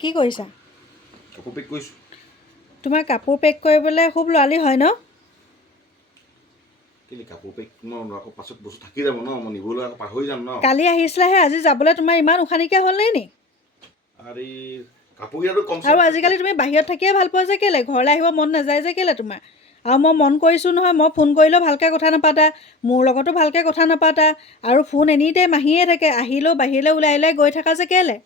কি কৰিছা? কাপোৰ পেক কৰিছোঁ। তোমাৰ কাপোৰ পেক কৰিবলৈ খুব লৰালি হয় ন? কিন্তু কাপোৰ পেক মই আকৌ পাছত বস্তু থাকি যাব ন, মই নিবলৈ আকৌ পাহৰি যাম ন। কালি আহিছিলাহে, আজি যাবলৈ তোমাৰ ইমান উশাহ-নিশাহ হ'ল নি? আৰে কাপোৰকেইটাতো কম আৰু আজিকালি তুমি বাহিৰত থাকিয়ে ভাল পোৱা যে কেলে? ঘৰলৈ আহিব মন নাযায় যে কেলে তোমাৰ? আৰু মই মন কৰিছোঁ নহয়, মই ফোন কৰিলেও ভালকৈ কথা নাপাতা, মোৰ লগতো ভালকৈ কথা নাপাতা, আৰু ফোন এনি টাইম আহিয়ে থাকে, আহিলেও বাহিৰলৈ ওলাই গৈ থাকা যে কেলে?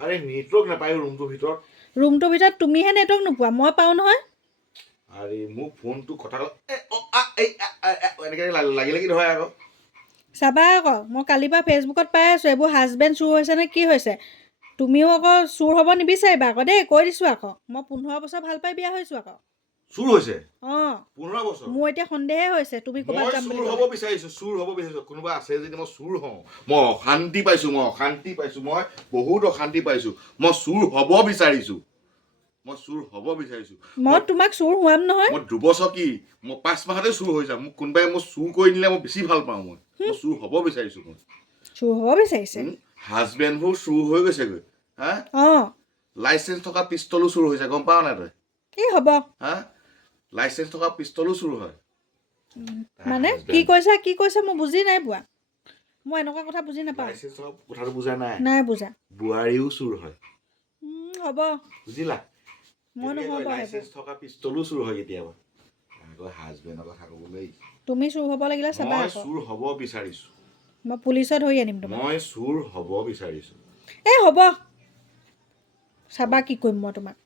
আৰে নেটৱৰ্ক নাপায় ৰুমটোৰ ভিতৰত। ৰুমটোৰ ভিতৰত তুমিহে নেটৱৰ্ক নোপোৱা, মই পাওঁ নহয়। আৰে মোৰ ফোনটো কথা এনেকৈ লাগিলে কি নহয় আকৌ। চাবা আকৌ, মই কালিৰ পৰা ফেচবুকত পাই আছোঁ এইবোৰ হাজবেণ্ড চুৰ হৈছে নে কি হৈছে। তুমিও আকৌ চুৰ হ'ব নিবিচাৰিবা আকৌ দেই, কৈ দিছোঁ আকৌ। মই 15 বছৰ ভাল পাই বিয়া হৈছোঁ আকৌ। চুৰ হৈছে? অঁ 15 বছৰ? মোৰ এতিয়া সন্দেহে হৈছে তুমি ক'ৰবাত মই যাম বুলি চুৰ হ'ব ক'লে। বিচাৰিছোঁ, চুৰ হ'ব বিচাৰিছোঁ। কোনোবা আছে যদি মই চুৰ হওঁ। মই অশান্তি পাইছোঁ, মই বহুত অশান্তি পাইছোঁ। মই চুৰ হ'ব বিচাৰিছোঁ। মই তোমাক চুৰ হোৱাম নহয়। মই 2 বছৰ কি মই 5 মাহতে চুৰ হৈ যাম। মোক কোনোবাই মই চুৰ কৰি নিলে মই বেছি ভাল পাওঁ। মই চুৰ হ'ব বিচাৰিছোঁ। চুৰ হ'ব বিচাৰিছে? হাজবেণ্ডবোৰ চুৰ হৈ গৈছেগৈ। হা? অঁ লাইচেঞ্চ থকা পিষ্টলো চুৰ হৈছে, গম পাৱ নাই তই? কি হ'ব? হা? লাইচেঞ্চ থকা পিষ্টলো চুৰ হয়। মানে কি কৈছা মই বুজি নাই পোৱা। মই এনেকুৱা কথা বুজি নাপাওঁ। লাইচেঞ্চ থকা কথাটো বুজা নাই? নাই বুজা। বোৱাৰীও চুৰ হয়। হ'ব। বুজিলা? মই নহ'ব লাইচেঞ্চ থকা পিষ্টলো চুৰ হয় কেতিয়াবা। আকৌ হাজবেণ্ডৰ কথা ক'বলৈ। তুমি চুৰ হ'ব লাগিলে চাবা মই আকৌ। চুৰ হ'ব বিচাৰিছোঁ। মই পুলিচত ধৰি আনিম তোমাক। মই চুৰ হ'ব বিচাৰিছোঁ। হ'ব। চাবা কি কৰিম মই তোমাক।